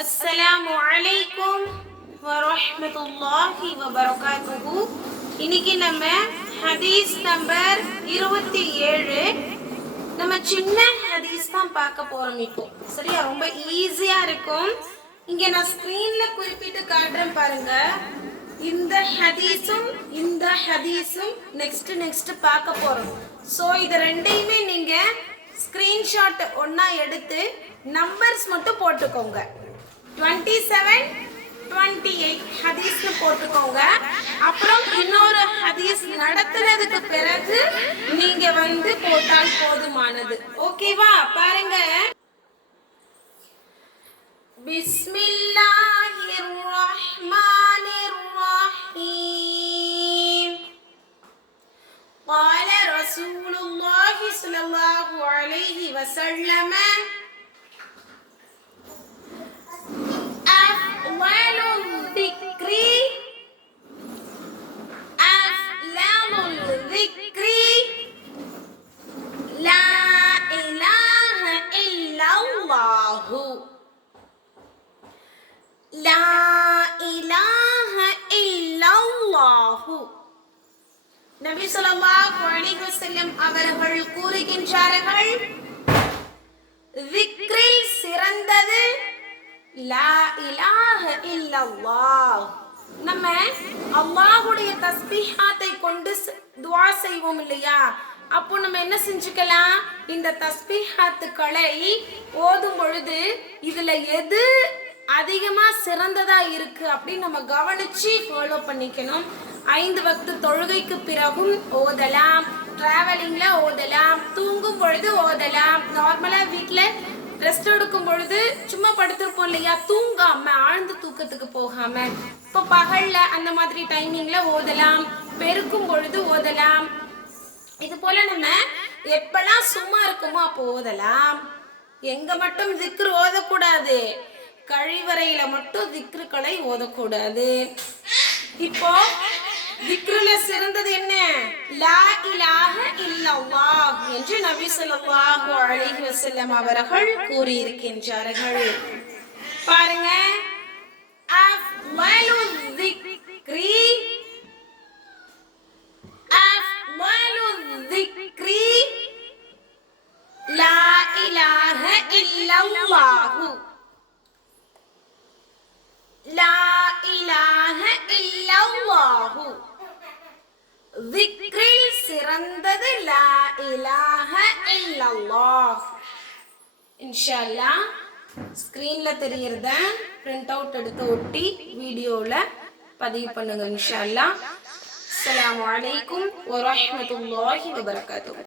அஸ்ஸலாமு அலைக்கும் வரஹ்மத்துல்லாஹி வபரகாத்துஹு. இன்னைக்கு நம்ம ஹதீஸ் நம்பர் இருபத்தி ஏழு. நம்ம சின்ன ஹதீஸ் தான் பார்க்க போறோம் இப்போ. சரியா? ரொம்ப ஈஸியா இருக்கும். இங்க நான் ஸ்கிரீன்ல குறிப்பிட்டு காட்டுறேன் பாருங்க. இந்த ஹதீஸும் இந்த ஹதீஸும் நெக்ஸ்ட் நெக்ஸ்ட் பார்க்க போறோம். ஸோ இது ரெண்டையுமே நீங்க ஸ்கிரீன்ஷாட் ஒன்னா எடுத்து நம்பர்ஸ் மட்டும் போட்டுக்கோங்க. டுவெண்ட்டி செவன் டுவெண்ட்டி எயிட் ஹதீஸ்னு போட்டுக்கோங்க அப்புறம் இன்னொரு ஹதீஸ் நடத்துனதுக்கு பிறகு நீங்க வந்து போட்டால் போதுமானது ஓகேவா பாருங்க பிஸ்மில்லாஹிர் ரஹ்மானிர் ரஹீம் قال رسول الله صلى الله عليه وسلم லா இலாஹ இல்லல்லாஹு நபி ஸல்லல்லாஹு அலைஹி வஸல்லம் அவர்கள் கூறுகின்றார்கள் விக்ரில் சிறந்தது லா இலாஹ இல்லல்லாஹ். நம்ம அல்லாஹுடைய தஸ்பீஹாத்தை கொண்டு துவா செய்வோம் இல்லையா? அப்போ நம்ம என்ன செஞ்சுக்கலாம்? இந்த தஸ்பீஹாத்துக்களை ஓதும் பொழுது இதுல எது அதிகமாக சிறந்ததா இருக்கு அப்படின்னு நம்ம கவனிச்சு ஃபாலோ பண்ணிக்கணும். ஐந்து வக்து தொழுகைக்கு பிறகும் ஓதலாம். டிராவலிங்ல ஓதலாம். தூங்கும் பொழுது ஓதலாம். நார்மலா வீட்டில் ரெஸ்ட் எடுக்கும் பொழுது சும்மா படுத்திருப்போம் இல்லையா? தூங்காம ஆழ்ந்த தூக்கத்துக்கு போகாம. இப்போ பகல்ல அந்த மாதிரி டைமிங்ல ஓதலாம். பெருக்கும் பொழுது ஓதலாம். இது போல நம்ம எப்பெல்லாம் சும்மா இருக்குமோ அப்போ ஓதலாம். எங்க மட்டும் திக்ரு ஓதக்கூடாது. கழிவறையில மட்டும் திக்ருக்களை ஓதக்கூடாது. இப்போ திக்ருல சிறந்தது என்ன? லா இலாஹ இல்லல்லாஹ் என்று நபி ஸல்லல்லாஹு அலைஹி வஸல்லம் அவர்கள் கூறியிருக்கின்றார்கள். பாருங்க. அஃலு திக்ரி. திக்ரி. லா இலாஹ இல்லல்லாஹு. லா இலாஹ இல்லல்லாஹு திக்ரில் சிறந்தது லா இலாஹ இல்லல்லாஹ் இன்ஷா அல்லாஹ் ஸ்க்ரீன்ல தெரியறத பிரிண்ட் அவுட் எடுத்து ஒட்டி வீடியோல பதிவு பண்ணுங்க இன்ஷா அல்லாஹ் அலைக்கும் வரஹ்மத்துல்லாஹி வபரகாத்துஹு